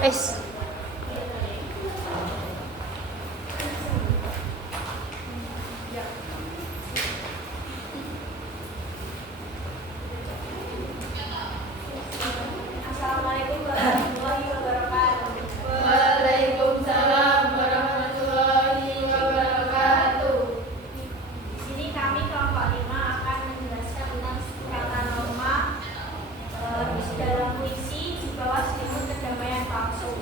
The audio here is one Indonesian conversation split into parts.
Es. Assalamualaikum warahmatullahi wabarakatuh. Waalaikumsalam warahmatullahi wabarakatuh. Di sini kami kelompok 5 akan menjelaskan tentang kata norma di dalam puisi di bawah selimut kedamaian palsu.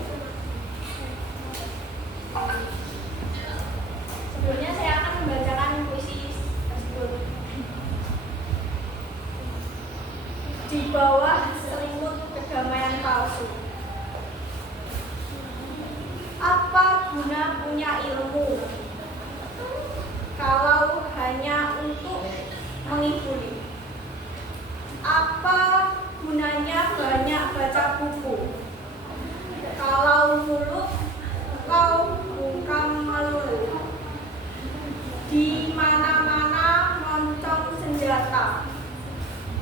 Sebelumnya saya akan membacakan puisi tersebut. Di bawah selimut kedamaian palsu. Apa guna punya ilmu kalau hanya untuk menghiburi? Apa gunanya banyak baca buku kalau mulut kau bungkam melulu? Di mana-mana moncong senjata,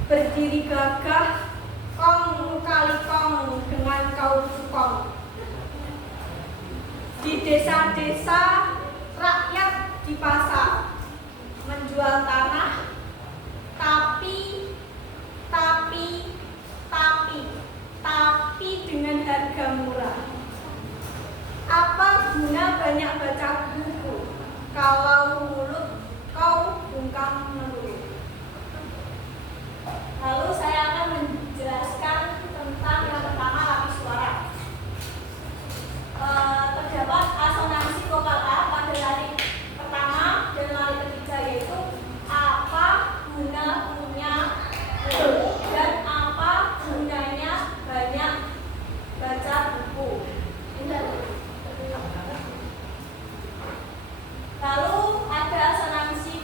berdiri gagah kong kali kong dengan kaum sukong. Di desa-desa rakyat di pasar menjual tanah, tapi dengan harga murah. Apa guna banyak baca buku kalau mulut kau bungkam melulu? Lalu saya akan menjelaskan tentang yang pertama, lapis suara. Terdapat asonansi vokal A pada lari pertama dan lari ketiga, yaitu apa guna punya ilmu dan apa gunanya banyak baca buku. Lalu ada asonansi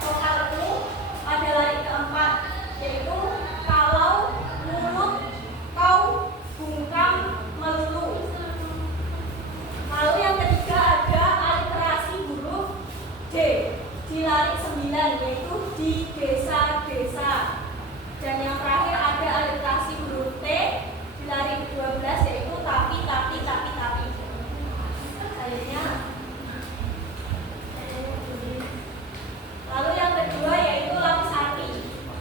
vokal U pada lari keempat, yaitu kalau mulut kau bungkam melulu. Lalu yang ketiga ada aliterasi huruf D di lari 9, yaitu di desa-desa. Dan yang terakhir ada aliterasi huruf T di lari 12, yaitu tapi. Selanjutnya. Lalu yang kedua yaitu lapis arti.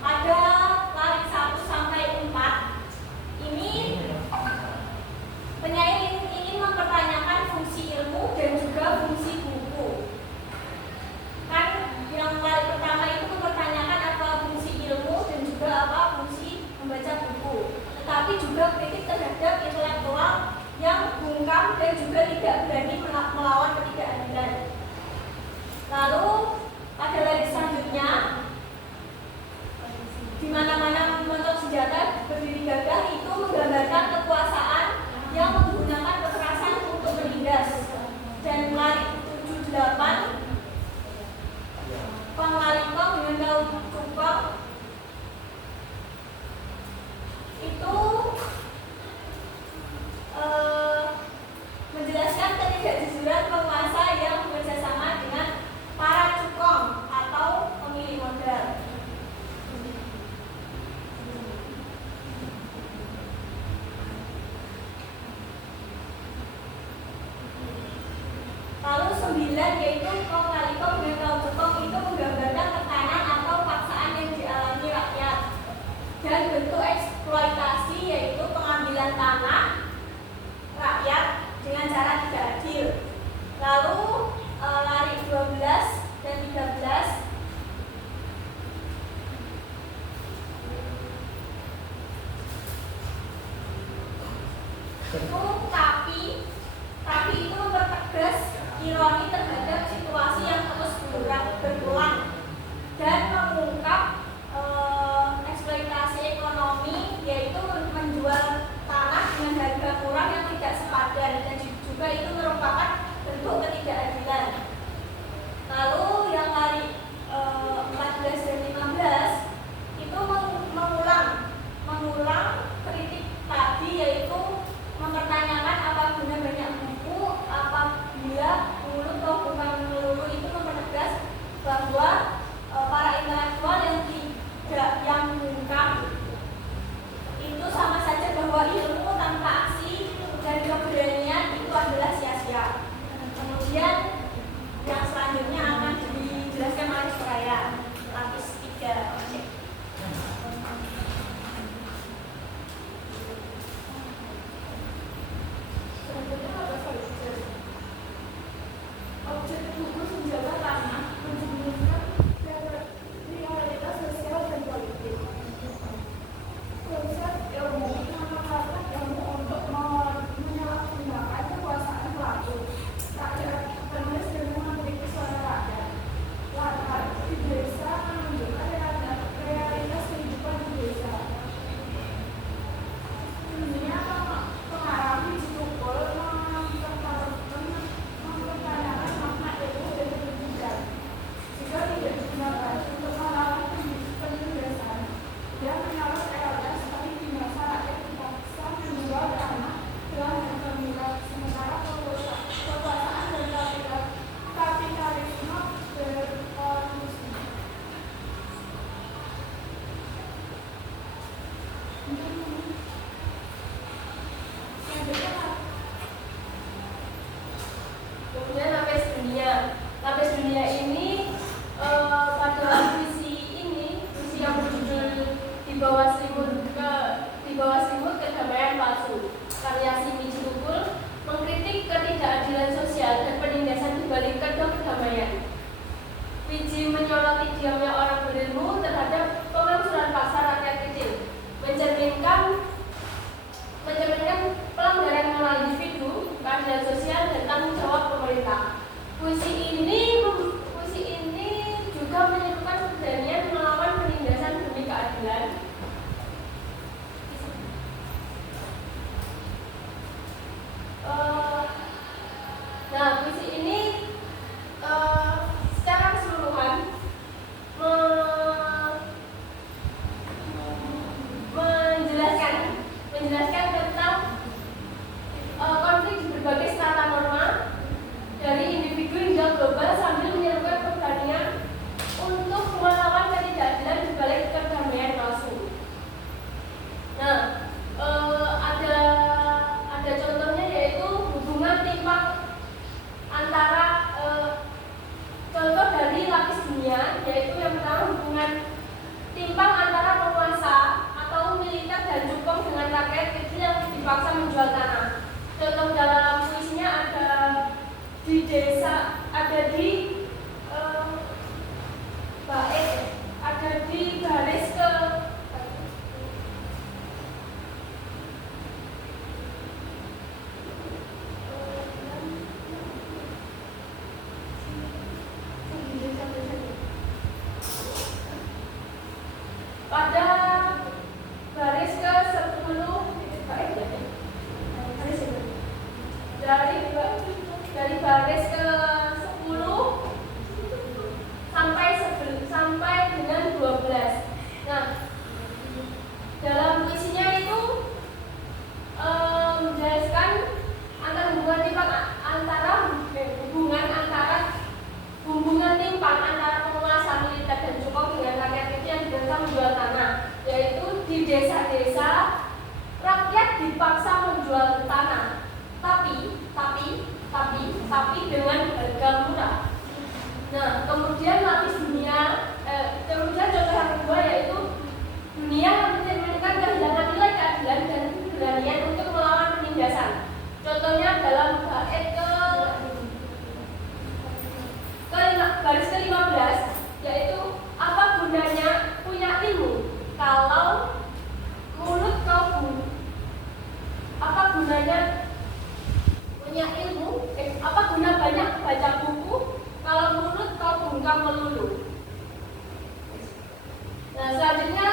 Ada lari 1 sampai 4. Ini penyair ingin mempertanyakan fungsi ilmu dan juga fungsi buku. Kan yang lari pertama itu mempertanyakan apa fungsi ilmu dan juga apa fungsi membaca buku. Tetapi juga kritik terhadap intelektual yang bungkam dan juga tidak berani melawan ketidakadilan. Lalu pada lari selanjutnya, di mana-mana menonton senjata berdiri gagah itu menggambarkan kekuasaan yang menggunakan kekerasan untuk menindas. Dan lari 78, penglalikong dengan daun cupang itu menjelaskan ketidakjujuran penguasa yang bekerjasama dengan para cukong atau pemilik modal. Lalu 9 yaitu kong kali kong dengan kaum cukong itu menggambarkan tekanan atau paksaan yang dialami rakyat. Dan bentuk eksploitasi yaitu pengambilan tanah rakyat dengan cara tidak adil. Lalu lari 12 dan 13 itu tapi itu mempertegas ironi terhadap situasi yang terus berulang dan mengungkap eksploitasi ekonomi, yaitu menjual tanah dengan harga murah yang tidak sepadan, dan juga itu merupakan bentuk ketidakadilan. Lalu yang lari 14 dan 15 itu mengulang kritik tadi, yaitu mempertanyakan apa guna banyak buku apabila mulut kau bukan melulu. Itu mempertegas bahwa para intelektual yang Kemudian lapis dunia. Lapis dunia ini pada puisi yang berjudul di bawah selimut kedamaian palsu, karya Simi Cikukul, mengkritik ketidakadilan sosial dan penindasan di balik kedok kedamaian. Wiji menyoroti diamnya orang berilmu terhadap pengangsuran paksa rakyat kecil, mencerminkan pelanggaran moral individu, keadilan sosial, dan tanggung jawab pemerintah. Puisi ini juga menyebutkan keberanian melawan penindasan demi keadilan. Nah, puisi ini secara keseluruhan menjelaskan tentang konflik di berbagai strata norma dari individu hingga global sambil menyerukan keberanian untuk melawan ketidakadilan di balik kedamaian palsu. Nah, ada contohnya yaitu hubungan timpang antara contoh dari lapis dunia, yaitu yang pertama hubungan timpang antara penguasa atau militer dan cukong dengan rakyat kecil yang dipaksa menjual tanah. Contoh dalam puisinya ada di desa, ada di bait, ada di garis ke pada baris ke-10 dari baris ke-10 sampai dengan 12. Nah, dalam puisinya itu menjelaskan hubungan timpang antara penguasa militer dan cukong dengan rakyat kecil yang dipaksa menjual tanah, yaitu di desa-desa rakyat dipaksa menjual tanah, tapi dengan harga murah. Nah, kemudian lapis dunia, kemudian contoh yang kedua yaitu dunia mencerminkan kehilangan nilai keadilan dan keberanian untuk melawan penindasan. Contohnya dalam bait baris ke-15, yaitu apa gunanya punya ilmu kalau mulut kau bunyi. Apa gunanya punya ilmu? Apa guna banyak baca buku kalau mulut kau bungkam melulu? Nah, selanjutnya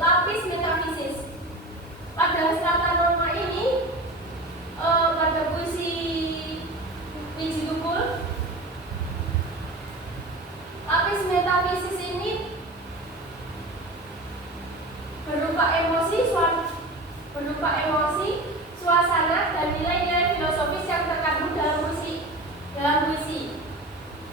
lapis metafisis. Pada strata norma ini, pada puisi Wiji Tukul, lapis metafisis ini berupa emosi, suasana, dan nilai-nilai filosofis yang terkandung dalam puisi.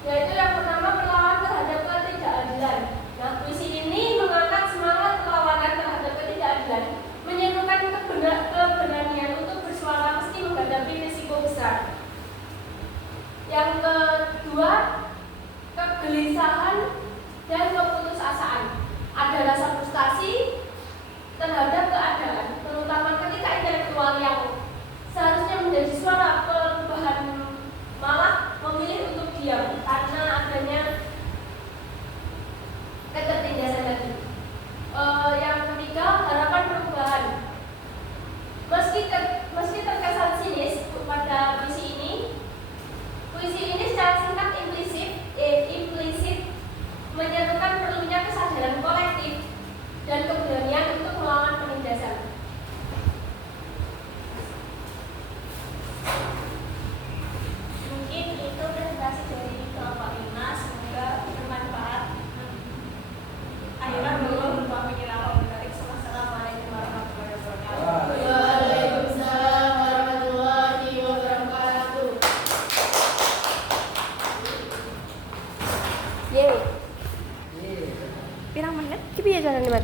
Yaitu yang pertama, perlawanan terhadap ketidakadilan. Nah, puisi ini mengangkat semangat perlawanan terhadap ketidakadilan, menyerukan keberanian untuk bersuara meski menghadapi risiko besar. Yang kedua, kegelisahan dan keputusasaan. Ada rasa frustasi terhadap keadaan, terutama ketika intelektual yang seharusnya menjadi suara perubahan malah memilih untuk diam karena adanya ketertindasan tadi. Yang ketiga, harapan perubahan. Meski terkesan sinis pada puisi ini secara singkat implisit menyerukan perlunya kesadaran kolektif dan keberanian untuk melawan penindasan. Mungkin itu presentasi dari kelompok 5, semoga bermanfaat. Akhirnya belum lupa mengira dari Assalamualaikum warahmatullahi wabarakatuh. Waalaikumsalam warahmatullahi wabarakatuh. Pirang menit? Ki piye carane, Mas?